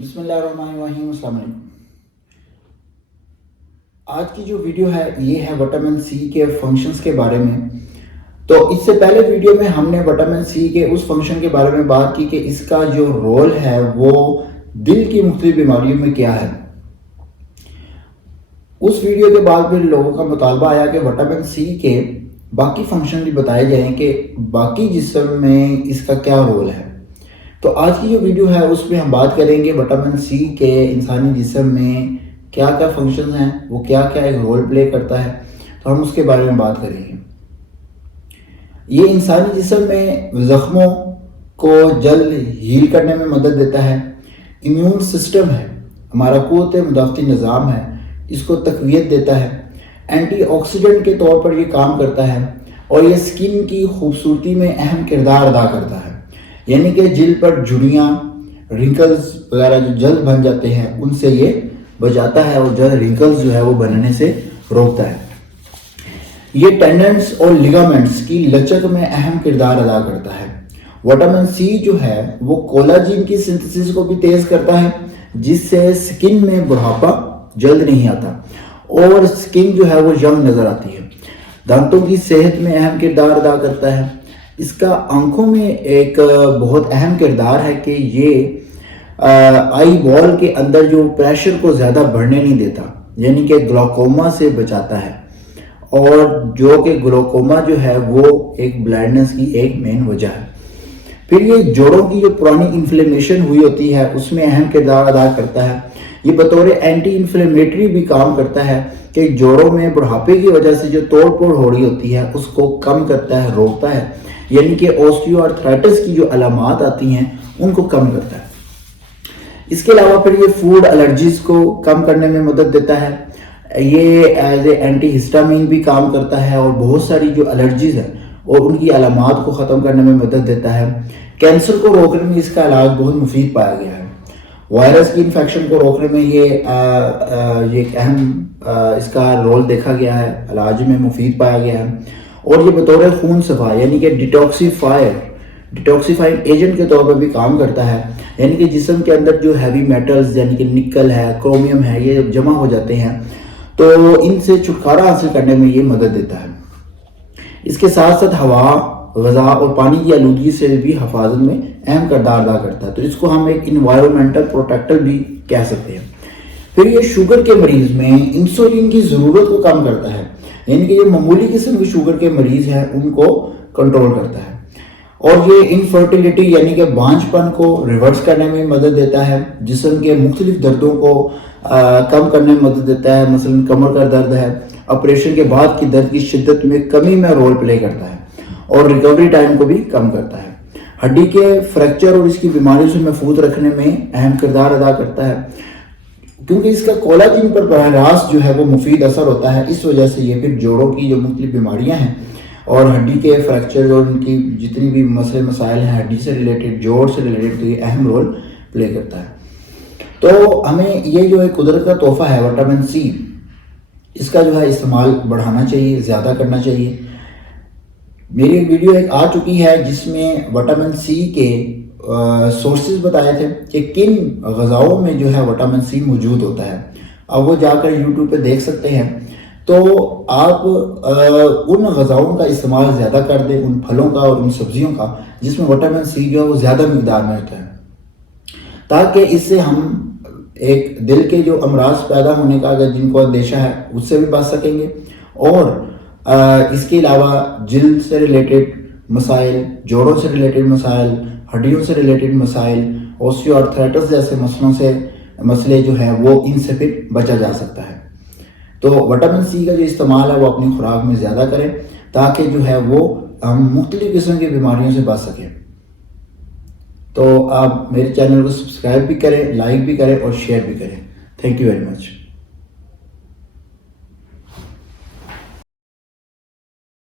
بسم اللہ الرحمن الرحیم. السلام علیکم. آج کی جو ویڈیو ہے یہ ہے وٹامن سی کے فنکشنز کے بارے میں. تو اس سے پہلے ویڈیو میں ہم نے وٹامن سی کے اس فنکشن کے بارے میں بات کی کہ اس کا جو رول ہے وہ دل کی مختلف بیماریوں میں کیا ہے. اس ویڈیو کے بعد پھر لوگوں کا مطالبہ آیا کہ وٹامن سی کے باقی فنکشن بھی بتائے جائیں کہ باقی جسم میں اس کا کیا رول ہے. تو آج کی جو ویڈیو ہے اس میں ہم بات کریں گے وٹامن سی کے انسانی جسم میں کیا کیا فنکشنز ہیں، وہ کیا کیا ایک رول پلے کرتا ہے. تو ہم اس کے بارے میں بات کریں گے. یہ انسانی جسم میں زخموں کو جلد ہیل کرنے میں مدد دیتا ہے. امیون سسٹم ہے، ہمارا قوت مدافعتی نظام ہے، اس کو تقویت دیتا ہے. اینٹی آکسیڈنٹ کے طور پر یہ کام کرتا ہے اور یہ سکن کی خوبصورتی میں اہم کردار ادا کرتا ہے. یعنی کہ جلد پر جھریاں، رنکلز وغیرہ جو جلد بن جاتے ہیں ان سے یہ بچاتا ہے اور جلد رنکلز جو ہے وہ بننے سے روکتا ہے. یہ ٹینڈنس اور لیگامنٹس کی لچک میں اہم کردار ادا کرتا ہے. وٹامن سی جو ہے وہ کولاجن کی سنتھسس کو بھی تیز کرتا ہے جس سے سکن میں بڑھاپا جلد نہیں آتا اور سکن جو ہے وہ ینگ نظر آتی ہے. دانتوں کی صحت میں اہم کردار ادا کرتا ہے. اس کا آنکھوں میں ایک بہت اہم کردار ہے کہ یہ آئی بال کے اندر جو پریشر کو زیادہ بڑھنے نہیں دیتا، یعنی کہ گلوکوما سے بچاتا ہے. اور جو کہ گلوکوما جو ہے وہ ایک بلائنڈنس کی ایک مین وجہ ہے. پھر یہ جوڑوں کی جو پرانی انفلیمیشن ہوئی ہوتی ہے اس میں اہم کردار ادا کرتا ہے. یہ بطور اینٹی انفلیمیٹری بھی کام کرتا ہے کہ جوڑوں میں بڑھاپے کی وجہ سے جو توڑ پھوڑ ہو رہی ہوتی ہے اس کو کم کرتا ہے، روکتا ہے. یعنی کہ اوسٹیو آرتھرائٹس کی جو علامات آتی ہیں ان کو کم کرتا ہے. اس کے علاوہ پھر یہ فوڈ الرجیز کو کم کرنے میں مدد دیتا ہے. یہ ایز اے اینٹی ہسٹامین بھی کام کرتا ہے اور بہت ساری جو الرجیز ہیں اور ان کی علامات کو ختم کرنے میں مدد دیتا ہے. کینسر کو روکنے میں اس کا علاج بہت مفید پایا گیا ہے. وائرس کی انفیکشن کو روکنے میں یہ ایک اہم اس کا رول دیکھا گیا ہے، علاج میں مفید پایا گیا ہے. اور یہ بطور خون صفا یعنی کہ ڈیٹاکسیفائنگ ایجنٹ کے طور پر بھی کام کرتا ہے. یعنی کہ جسم کے اندر جو ہیوی میٹلز یعنی کہ نکل ہے، کرومیم ہے، یہ جمع ہو جاتے ہیں تو ان سے چھٹکارا حاصل کرنے میں یہ مدد دیتا ہے. اس کے ساتھ ساتھ ہوا، غذا اور پانی کی آلودگی سے بھی حفاظت میں اہم کردار ادا کرتا ہے. تو اس کو ہم ایک انوائرمنٹل پروٹیکٹر بھی کہہ سکتے ہیں. پھر یہ شوگر کے مریض میں انسولین کی ضرورت کو کم کرتا ہے. یعنی کہ یہ معمولی قسم کے شوگر کے مریض ہیں ان کو کنٹرول کرتا ہے. اور یہ انفرٹیلیٹی یعنی کہ بانجھ پن کو ریورس کرنے میں مدد دیتا ہے. جسم کے مختلف دردوں کو کم کرنے میں مدد دیتا ہے. مثلا کمر کا درد ہے، آپریشن کے بعد کی درد کی شدت میں کمی میں رول پلے کرتا ہے اور ریکوری ٹائم کو بھی کم کرتا ہے. ہڈی کے فریکچر اور اس کی بیماریوں سے محفوظ رکھنے میں اہم کردار ادا کرتا ہے کیونکہ اس کا کولاجن پر براہ راست جو ہے وہ مفید اثر ہوتا ہے. اس وجہ سے یہ پھر جوڑوں کی جو مختلف بیماریاں ہیں اور ہڈی کے فریکچر اور ان کی جتنی بھی مسئلے مسائل ہیں ہڈی سے ریلیٹڈ، جوڑ سے ریلیٹڈ، تو یہ اہم رول پلے کرتا ہے. تو ہمیں یہ جو ایک قدرت کا تحفہ ہے وٹامن سی، اس کا جو ہے استعمال بڑھانا چاہیے، زیادہ کرنا چاہیے. میری ویڈیو ایک آ چکی ہے جس میں وٹامن سی کے سورسز بتائے تھے کہ کن غذاؤں میں جو ہے وٹامن سی موجود ہوتا ہے. اب وہ جا کر یوٹیوب پہ دیکھ سکتے ہیں. تو آپ ان غذاؤں کا استعمال زیادہ کر دیں، ان پھلوں کا اور ان سبزیوں کا جس میں وٹامن سی جو ہے وہ زیادہ مقدار میں ہوتا ہے، تاکہ اس سے ہم ایک دل کے جو امراض پیدا ہونے کا اگر جن کو اندیشہ ہے اس سے بھی بچ سکیں گے. اور اس کے علاوہ جلد سے ریلیٹڈ مسائل، جوڑوں سے ریلیٹڈ مسائل، ہڈیوں سے ریلیٹڈ مسائل، اوسٹیو آرتھرائٹس جیسے مسئلے جو ہیں وہ ان سے پھر بچا جا سکتا ہے. تو وٹامن سی کا جو استعمال ہے وہ اپنی خوراک میں زیادہ کریں تاکہ جو ہے وہ ہم مختلف قسم کی بیماریوں سے بچ سکیں. تو آپ میرے چینل کو سبسکرائب بھی کریں، لائک بھی کریں اور شیئر بھی کریں. Thank you very much.